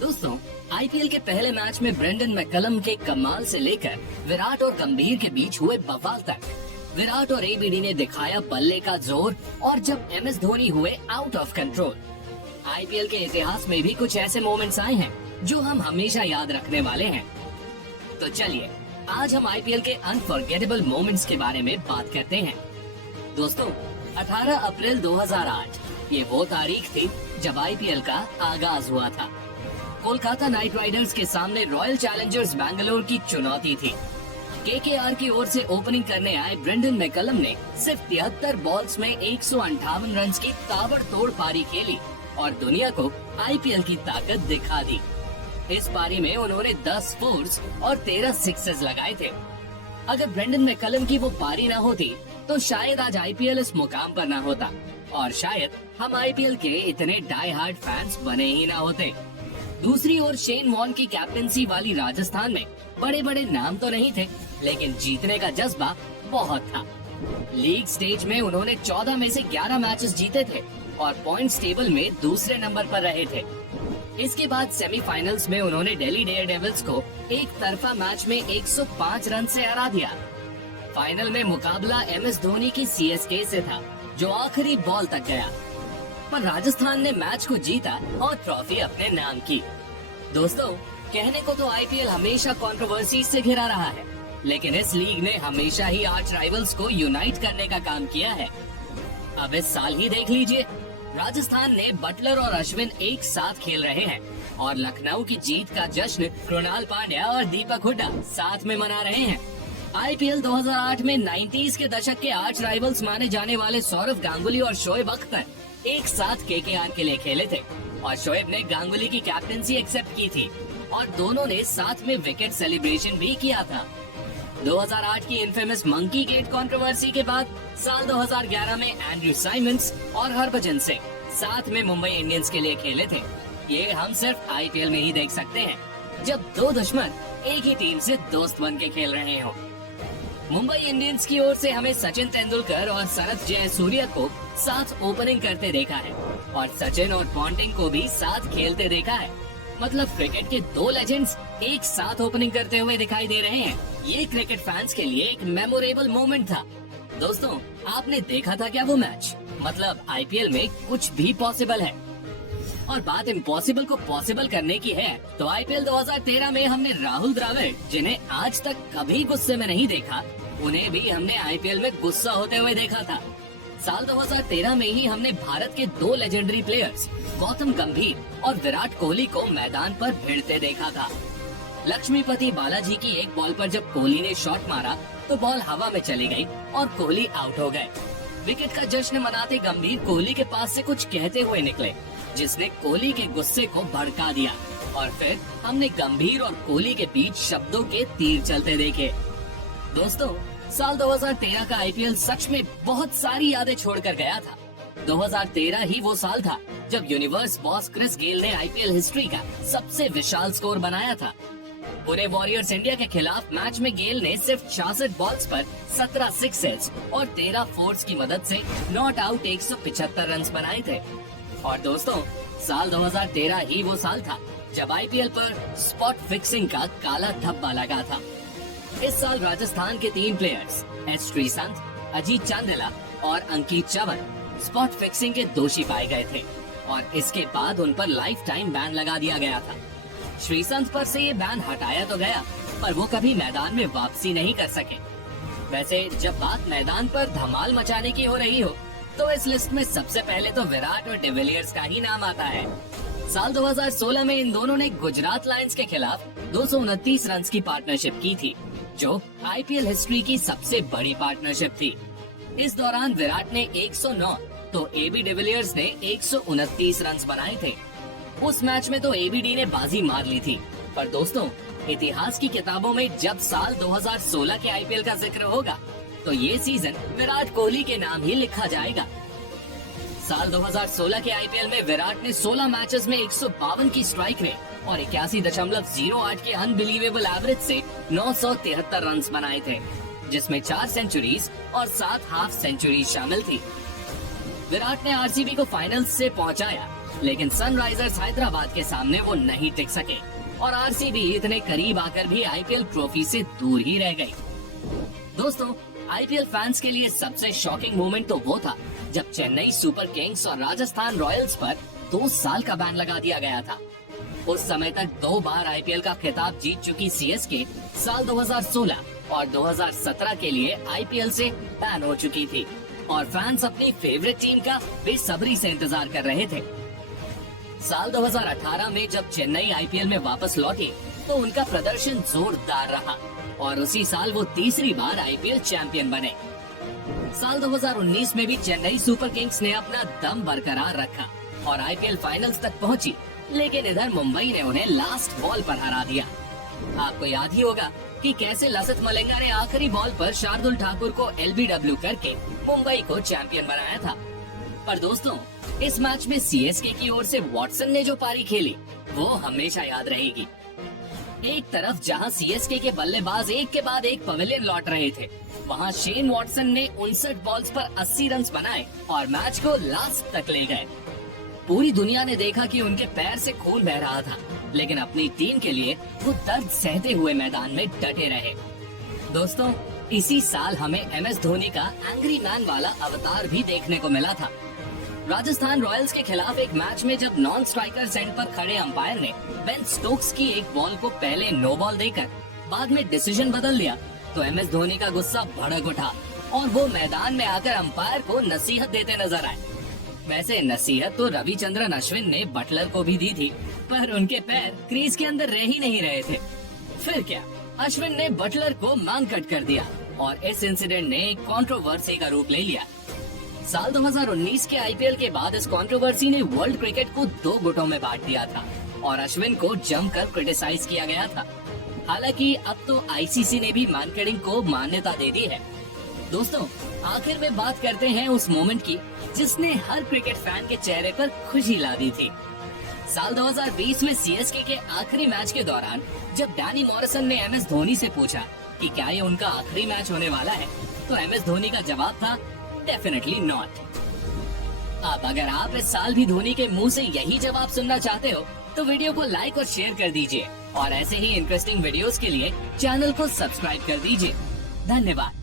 दोस्तों, आईपीएल के पहले मैच में ब्रेंडन मैकलम के कमाल से लेकर विराट और गंभीर के बीच हुए बवाल तक विराट और एबीडी ने दिखाया बल्ले का जोर, और जब एमएस धोनी हुए आउट ऑफ कंट्रोल। आईपीएल के इतिहास में भी कुछ ऐसे मोमेंट्स आए हैं जो हम हमेशा याद रखने वाले हैं। तो चलिए आज हम आईपीएल के अनफॉरगेटेबल मोमेंट्स के बारे में बात करते हैं। दोस्तों, 18 अप्रैल 2008 ये वो तारीख थी जब आईपीएल का आगाज हुआ था। कोलकाता नाइट राइडर्स के सामने रॉयल चैलेंजर्स बैंगलोर की चुनौती थी। केकेआर की ओर से ओपनिंग करने आए ब्रेंडन मैकलम ने सिर्फ 73 बॉल्स में 158 रन की ताबड़तोड़ पारी खेली और दुनिया को आईपीएल की ताकत दिखा दी। इस पारी में उन्होंने 10 फोर्स और 13 सिक्सेस लगाए थे। अगर ब्रेंडन मैकलम की वो पारी न होती तो शायद आज आईपीएल इस मुकाम पर न होता, और शायद हम आईपीएल के इतने डाई हार्ड फैंस बने ही न होते। दूसरी ओर शेन वॉर्न की कैप्टनसी वाली राजस्थान में बड़े बड़े नाम तो नहीं थे, लेकिन जीतने का जज्बा बहुत था। लीग स्टेज में उन्होंने 14 में से 11 मैचेस जीते थे और पॉइंट्स टेबल में दूसरे नंबर पर रहे थे। इसके बाद सेमीफाइनल्स में उन्होंने दिल्ली डेयरडेविल्स को एक तरफा मैच में 105 रन से हरा दिया। फाइनल में मुकाबला एमएस धोनी की सीएसके से था, जो आखिरी बॉल तक गया, पर राजस्थान ने मैच को जीता और ट्रॉफी अपने नाम की। दोस्तों, कहने को तो आईपीएल हमेशा कंट्रोवर्सी से घिरा रहा है, लेकिन इस लीग ने हमेशा ही आर्च राइवल्स को यूनाइट करने का काम किया है। अब इस साल ही देख लीजिए, राजस्थान ने बटलर और अश्विन एक साथ खेल रहे हैं और लखनऊ की जीत का जश्न कृणाल पांड्या और दीपक हुड्डा साथ में मना रहे हैं। आईपीएल 2008 में 90s के दशक के आर्च राइवल्स माने जाने वाले सौरव गांगुली और शोएब अख्तर एक साथ केकेआर के लिए खेले थे और शोएब ने गांगुली की कैप्टनसी एक्सेप्ट की थी और दोनों ने साथ में विकेट सेलिब्रेशन भी किया था। 2008 की इनफेमस मंकी गेट कंट्रोवर्सी के बाद साल 2011 में एंड्रयू साइमंस और हरभजन सिंह साथ में मुंबई इंडियंस के लिए खेले थे। ये हम सिर्फ आईपीएल में ही देख सकते हैं, जब दो दुश्मन एक ही टीम से दोस्त बन के खेल रहे हो। मुंबई इंडियंस की ओर से हमें सचिन तेंदुलकर और शरद जयसूर्या को साथ ओपनिंग करते देखा है और सचिन और पॉन्टिंग को भी साथ खेलते देखा है। मतलब क्रिकेट के दो लेजेंड्स एक साथ ओपनिंग करते हुए दिखाई दे रहे हैं। ये क्रिकेट फैंस के लिए एक मेमोरेबल मोमेंट था। दोस्तों, आपने देखा था क्या वो मैच? मतलब आईपीएल में कुछ भी पॉसिबल है, और बात इम्पॉसिबल को पॉसिबल करने की है तो आईपीएल 2013 में हमने राहुल द्रविड़, जिन्हें आज तक कभी गुस्से में नहीं देखा, उन्हें भी हमने आईपीएल में गुस्सा होते हुए देखा था। साल 2013 में ही हमने भारत के दो लेजेंडरी प्लेयर्स गौतम गंभीर और विराट कोहली को मैदान पर भिड़ते देखा था। लक्ष्मीपति बालाजी की एक बॉल पर जब कोहली ने शॉट मारा तो बॉल हवा में चली गई और कोहली आउट हो गए। विकेट का जश्न मनाते गंभीर कोहली के पास से कुछ कहते हुए निकले, जिसने कोहली के गुस्से को भड़का दिया, और फिर हमने गंभीर और कोहली के बीच शब्दों के तीर चलते देखे। दोस्तों, साल 2013 का आईपीएल सच में बहुत सारी यादें छोड़कर गया था। 2013 ही वो साल था जब यूनिवर्स बॉस क्रिस गेल ने आईपीएल हिस्ट्री का सबसे विशाल स्कोर बनाया था। पुणे वॉरियर्स इंडिया के खिलाफ मैच में गेल ने सिर्फ 66 बॉल्स पर 17 सिक्सेस और 13 फोर्स की मदद से नॉट आउट 175 रन बनाए थे। और दोस्तों, साल 2013 ही वो साल था जब आईपीएल पर स्पॉट फिक्सिंग का काला धब्बा लगा था। इस साल राजस्थान के 3 प्लेयर्स एस श्रीसंत, अजीत चांदिला और अंकित चवन स्पॉट फिक्सिंग के दोषी पाए गए थे और इसके बाद उन पर लाइफ टाइम बैन लगा दिया गया था। श्रीसंत पर से ये बैन हटाया तो गया, पर वो कभी मैदान में वापसी नहीं कर सके। वैसे जब बात मैदान पर धमाल मचाने की हो रही हो तो इस लिस्ट में सबसे पहले तो विराट और डिविलियर्स का ही नाम आता है। साल 2016 में इन दोनों ने गुजरात लायंस के खिलाफ 229 रन की पार्टनरशिप की थी, जो आईपीएल हिस्ट्री की सबसे बड़ी पार्टनरशिप थी। इस दौरान विराट ने 109 तो एबी डिविलियर्स ने 129 रन बनाए थे। उस मैच में तो एबीडी ने बाजी मार ली थी, पर दोस्तों, इतिहास की किताबों में जब साल 2016 के आईपीएल का जिक्र होगा तो ये सीजन विराट कोहली के नाम ही लिखा जाएगा। साल 2016 के आईपीएल में विराट ने 16 मैचेस में 152 की स्ट्राइक रेट और 81.08 के अनबिलीवेबल एवरेज से 973 रन बनाए थे, जिसमें 4 सेंचुरीज और 7 हाफ सेंचुरी शामिल थी। विराट ने आरसीबी को फाइनल्स से पहुंचाया लेकिन सनराइजर्स हैदराबाद के सामने वो नहीं टिक सके और आरसीबी इतने करीब आकर भी आईपीएल ट्रॉफी से दूर ही रह गई। दोस्तों, आईपीएल फैंस के लिए सबसे शॉकिंग मोमेंट तो वो था जब चेन्नई सुपर किंग्स और राजस्थान रॉयल्स पर 2 साल का बैन लगा दिया गया था। उस समय तक 2 बार आईपीएल का खिताब जीत चुकी सीएसके साल 2016 और 2017 के लिए आईपीएल से बैन हो चुकी थी और फैंस अपनी फेवरेट टीम का बेसब्री से इंतजार कर रहे थे। साल 2018 में जब चेन्नई आईपीएल में वापस लौटी तो उनका प्रदर्शन जोरदार रहा और उसी साल वो तीसरी बार आईपीएल चैंपियन बने। साल 2019 में भी चेन्नई सुपर किंग्स ने अपना दम बरकरार रखा और आईपीएल फाइनल्स तक पहुंची, लेकिन इधर मुंबई ने उन्हें लास्ट बॉल पर हरा दिया। आपको याद ही होगा कि कैसे लसित मलिंगा ने आखिरी बॉल पर शार्दुल ठाकुर को एलबीडब्ल्यू करके मुंबई को चैंपियन बनाया था। पर दोस्तों, इस मैच में सीएसके की ओर से वॉटसन ने जो पारी खेली वो हमेशा याद रहेगी। एक तरफ जहां सीएसके के बल्लेबाज एक के बाद एक पवेलियन लौट रहे थे, वहां शेन वॉटसन ने 59 बॉल्स पर 80 रन बनाए और मैच को लास्ट तक ले गए। पूरी दुनिया ने देखा कि उनके पैर से खून बह रहा था, लेकिन अपनी टीम के लिए वो दर्द सहते हुए मैदान में डटे रहे। दोस्तों, इसी साल हमें एमएस धोनी का एंग्री मैन वाला अवतार भी देखने को मिला था। राजस्थान रॉयल्स के खिलाफ एक मैच में जब नॉन स्ट्राइकर एंड पर खड़े अंपायर ने बेन स्टोक्स की एक बॉल को पहले नो बॉल देकर बाद में डिसीजन बदल दिया तो एमएस धोनी का गुस्सा भड़क उठा और वो मैदान में आकर अंपायर को नसीहत देते नजर आए। वैसे नसीहत तो रविचंद्रन अश्विन ने बटलर को भी दी थी, पर उनके पैर क्रीज के अंदर रह ही नहीं रहे थे। फिर क्या, अश्विन ने बटलर को मांग कट कर दिया और इस इंसिडेंट ने कंट्रोवर्सी का रूप ले लिया। साल 2019 के आईपीएल के बाद इस कंट्रोवर्सी ने वर्ल्ड क्रिकेट को 2 गुटों में बांट दिया था और अश्विन को जमकर क्रिटिसाइज किया गया था। हालांकि अब तो आईसीसी ने भी मार्केटिंग को मान्यता दे दी है। दोस्तों, आखिर में बात करते हैं उस मोमेंट की जिसने हर क्रिकेट फैन के चेहरे पर खुशी ला दी थी। साल 2020 में सीएसके के आखिरी मैच के दौरान जब डैनी मॉरिसन ने एमएस धोनी से पूछा कि क्या ये उनका आखिरी मैच होने वाला है, तो एमएस धोनी का जवाब था डेफिनेटली नॉट। अब अगर आप इस साल भी धोनी के मुंह से यही जवाब सुनना चाहते हो तो वीडियो को लाइक और शेयर कर दीजिए और ऐसे ही इंटरेस्टिंग वीडियोस के लिए चैनल को सब्सक्राइब कर दीजिए। धन्यवाद।